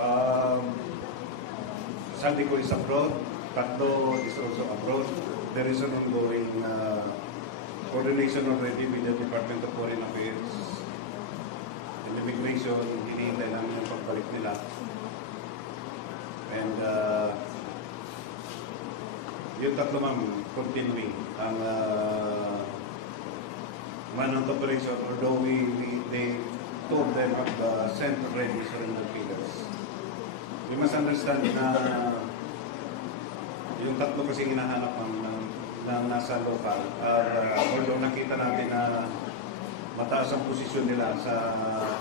Um, Sandico is abroad. Tatlo is also abroad. There is an ongoing coordination already with the Department of Foreign Affairs and Immigration. Hinihintay namin yung pagbalik nila. And yung tatlo ma'am, continuing ang manhunt operation, although they told them of the sent already surrender killers. We must understand na yung tatlo kasi hinahanap na nasa local. Although nakita natin na mataas ang posisyon nila sa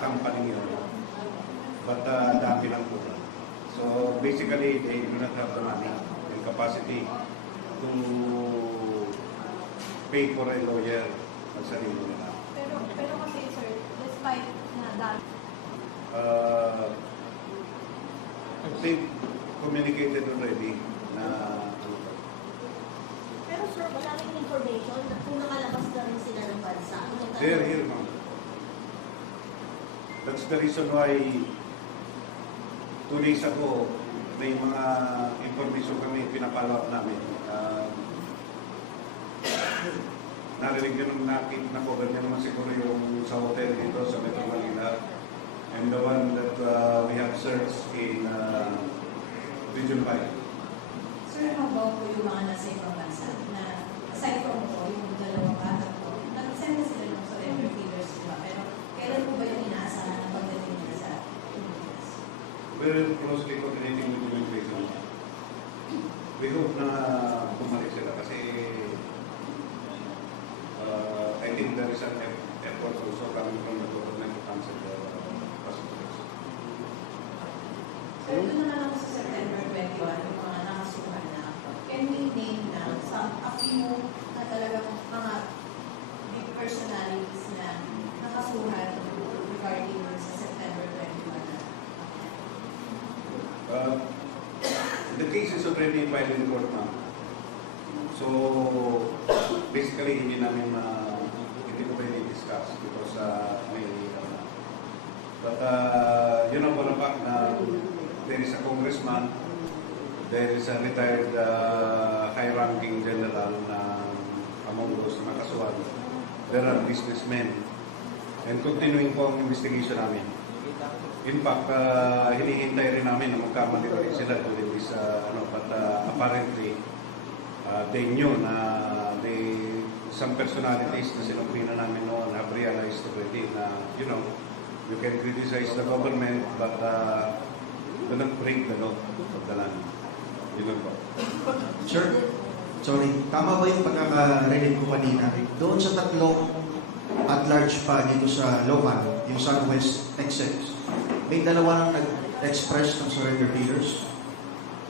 company yun, but dami lang po. So basically, they do not have the money and capacity to pay for a lawyer at sarili nila. Pero kasi sir, despite na dami, they communicated already na Pero sir, wala rin information na kung nakalabas na rin sila ng bansa. they're here now. That's the reason why 2 days ago may mga information kami pinapalawak namin. Narinig nyo na-cover nyo naman siguro yung sa hotel dito sa Metro Manila. And the one that we have searched in Region 5. Sir, ano ba po yung mga nasa ibang bansa na aside from po yung dalawang bata po, nag-send na sila ng surrender killers, diba? Pero kailan po ba yung inaasahan na pagdating nila sa Pilipinas? We're closely coordinating with immigration. We hope na bumalik sila kasi I think there is an effort also coming from the government to cancel the passports. Sir, doon na lang sa September 21, yung mga nakasuhan na, can we name na a few na talagang mga big personalities na nakasuhan regarding sa September 21 na? The case is already filed in court now. So basically hindi ko pwede discuss because may but you know for a fact na there is a congressman, there is a retired high-ranking general na among those na nakasuhan. There are businessmen and continuing po ang investigation namin. In fact, hinihintay rin namin na magkamali rin sila during this, but apparently, they knew na some personalities na sinumpi na namin noon have realized already na, you can criticize the government, but do not break the law of the land. Yun po. Sir, sorry, tama ba yung pagkakarinig ko kanina? Doon sa tatlong at large pa dito sa Loman, yung Southwest Texas, may dalawa nang nag-express ng surrender killers?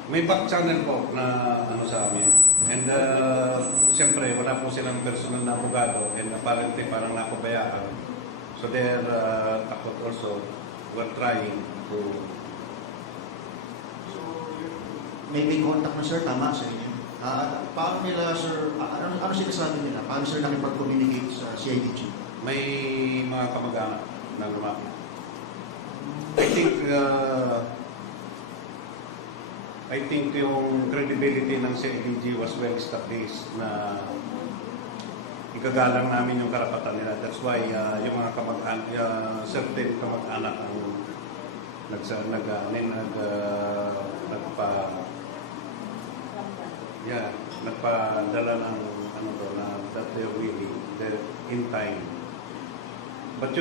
May back channel po na sa amin. And siyempre, wala po silang personal na abogado and apparently parang napabayaan. So they're takot also. We're trying to... So, may contact na sir, tama sa inyo. Paano nila, sir, ano sinasabi nila? Paano sir nakipag-communicate sa CIDG? May mga kamag-anak na lumapit. I think yung credibility ng CIDG was well established na igagalang namin yung karapatan nila. That's why yung mga certain kamag-anak ang nagpadala ng na that they're willing, they're in time. But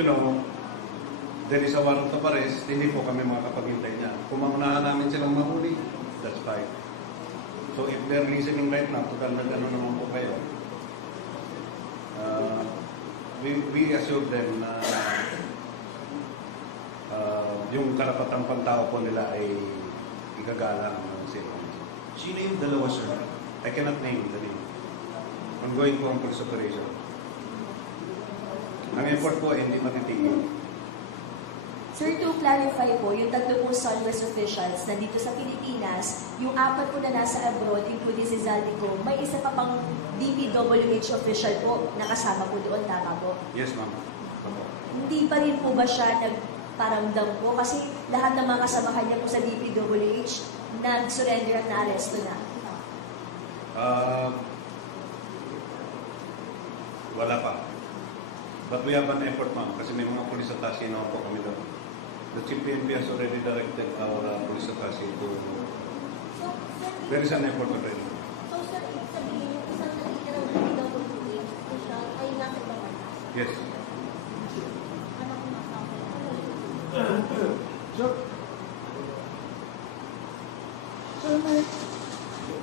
there is a warrant of arrest, hindi po kami makakapaghintay niya. Kung maunahan namin silang mahuli, that's fine. So if they're listening right now, total na gano'n naman po kayo, we assure them na yung karapatang pantao po nila ay igagalang ng sila. Sino yung dalawa, sir? I cannot name the name. Ongoing po ang police operation. Ang effort po ay hindi matitigil. Sir, to clarify po, yung tatlo pong Southwest officials na dito sa Pilipinas, yung 4 po na nasa abroad, including si Zaldico, may isa pa pang DPWH official po na kasama po doon, tama po? Yes, ma'am. Hindi pa rin po ba siya paramdam ko? Kasi lahat ng mga kasamahan niya po sa DPWH nag-surrender at na-aresto na. Wala pa. But we have an effort, ma'am, kasi may mga police attache na po kami doon. The Chief PNP has already directed our police attache to... So, sir, There is an effort already. so, sir, ibig sabihin, yung isang natitirang DPWH official ay nasa bawal. Yes. Ano kung nasa So,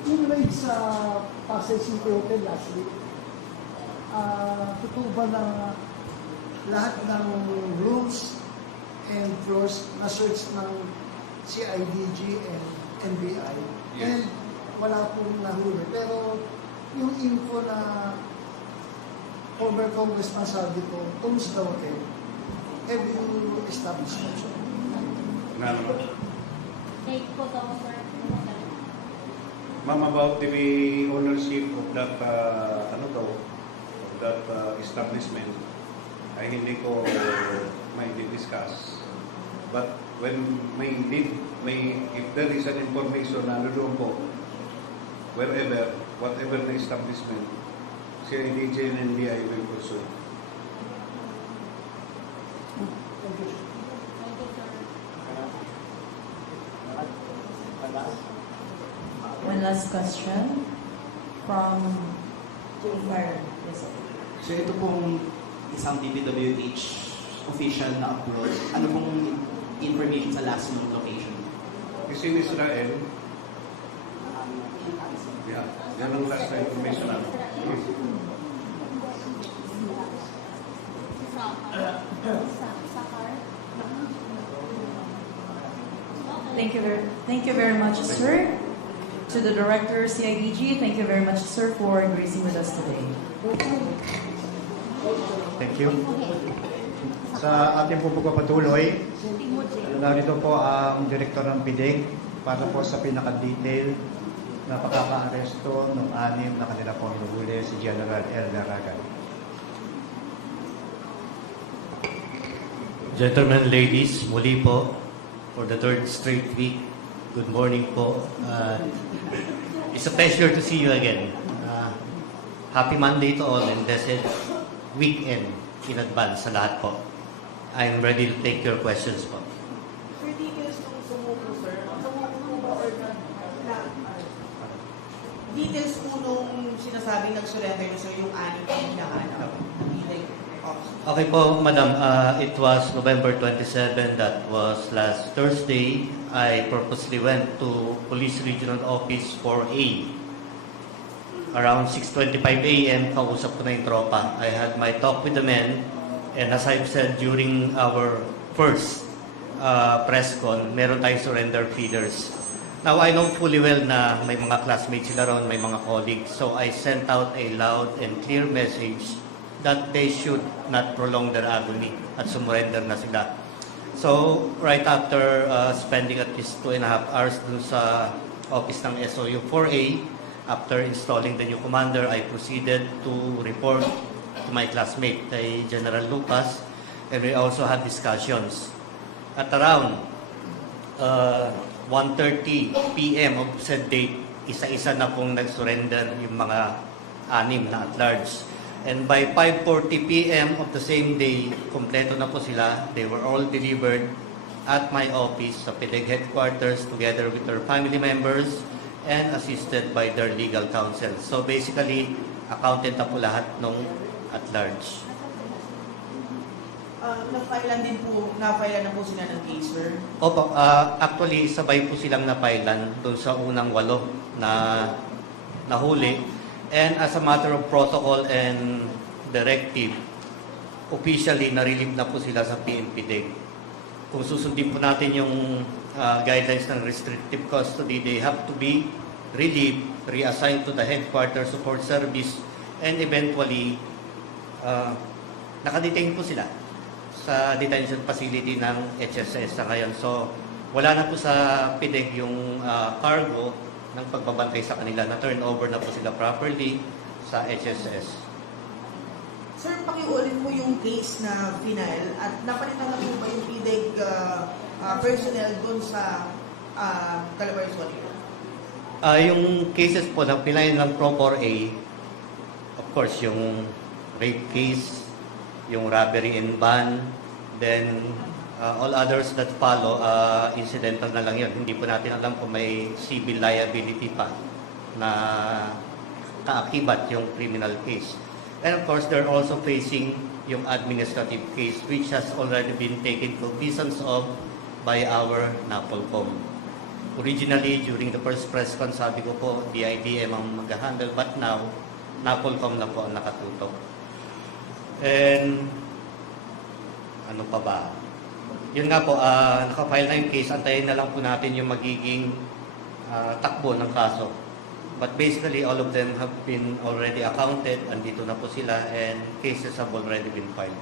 yung raid sa Pasay City Hotel last week, totoo ba na lahat ng rooms and floors na search ng CIDG and NBI, Yes. and wala pong nahuli. Pero yung info na former congressman sabi ko, tungkol sa hotel, have you established that? Na, Take po daw, sir. ma'am, about the ownership of that, establishment, ay hindi ko may discuss. But when if there is an information na doon po, whatever the establishment, CIDG and NBI will pursue. Thank you. Thank you, sir. One last question from Fire. Yes, sir. So ito pong isang DPWH official na abroad, ano pong information sa last known location? Is in Israel. Yeah, yan ang last na information namin. Sakar. Thank you very much, sir. To the director, CIDG, thank you very much, sir, for gracing with us today. Thank you. Sa ating po pagpapatuloy, narito po ang direktor ng PIDEG para po sa pinaka-detail na pagkaka-aresto ng 6 na kanila po ang nahuli, si General El Daragan. Gentlemen, ladies, muli po, for the third straight week, good morning po. It's a pleasure to see you again. Happy Monday to all and blessed weekend in advance sa lahat po. I'm ready to take your questions po. For details nung sumuko, sir, sumuko ba or details po nung sinasabi ng surrender na sir, yung 6 na hinahanap. Okay po, Madam. It was November 27, that was last Thursday. I purposely went to Police Regional Office 4A. Around 6:25 a.m., kausap ko na yung tropa. I had my talk with the men, and as I've said during our first press con, meron tayong surrender feeders. Now, I know fully well na may mga classmates sila ron, may mga colleagues. So I sent out a loud and clear message that they should not prolong their agony at sumurrender na sila. So, right after spending at least 2.5 hours dun sa office ng SOU 4A, after installing the new commander, I proceeded to report to my classmate, kay General Lucas, and we also had discussions. At around 1:30 p.m. of said date, isa-isa na pong nag-surrender yung mga 6 na at large. And by 5:40 p.m. of the same day, kompleto na po sila. They were all delivered at my office sa PIDEG headquarters together with their family members and assisted by their legal counsel. So basically, accounted na po lahat nung at large. Na-filean na po sila ng case, sir. Opo, actually, sabay po silang napailan doon sa unang 8 na nahuli. And as a matter of protocol and directive, officially, na-relieve na po sila sa PNP-DEG. Kung susundin po natin yung guidelines ng restrictive custody, they have to be relieved, reassigned to the headquarters support service, and eventually, nakadetain po sila sa detention facility ng HSS sa ngayon. So, wala na po sa PIDEG yung cargo ng pagbabantay sa kanila. Na-turn over na po sila properly sa HSS. Sir, pakiulit po yung case na final at napalitan na po ba yung PDEG personnel doon sa Calabarzon Warrior? Yung cases po na pinayin ng Pro 4A, of course, yung rape case, yung robbery and ban, then all others that follow, incidental na lang yun. Hindi po natin alam kung may civil liability pa na kaakibat yung criminal case. And of course, they're also facing yung administrative case which has already been taken cognizance of by our NAPOLCOM. Originally, during the first press con, sabi ko po, DIDM ang mag-handle, but now, NAPOLCOM na po ang nakatutok. And, ano pa ba? Yun nga po, nakafile na yung case, antayin na lang po natin yung magiging takbo ng kaso. But basically, all of them have been already accounted, andito na po sila, and cases have already been filed.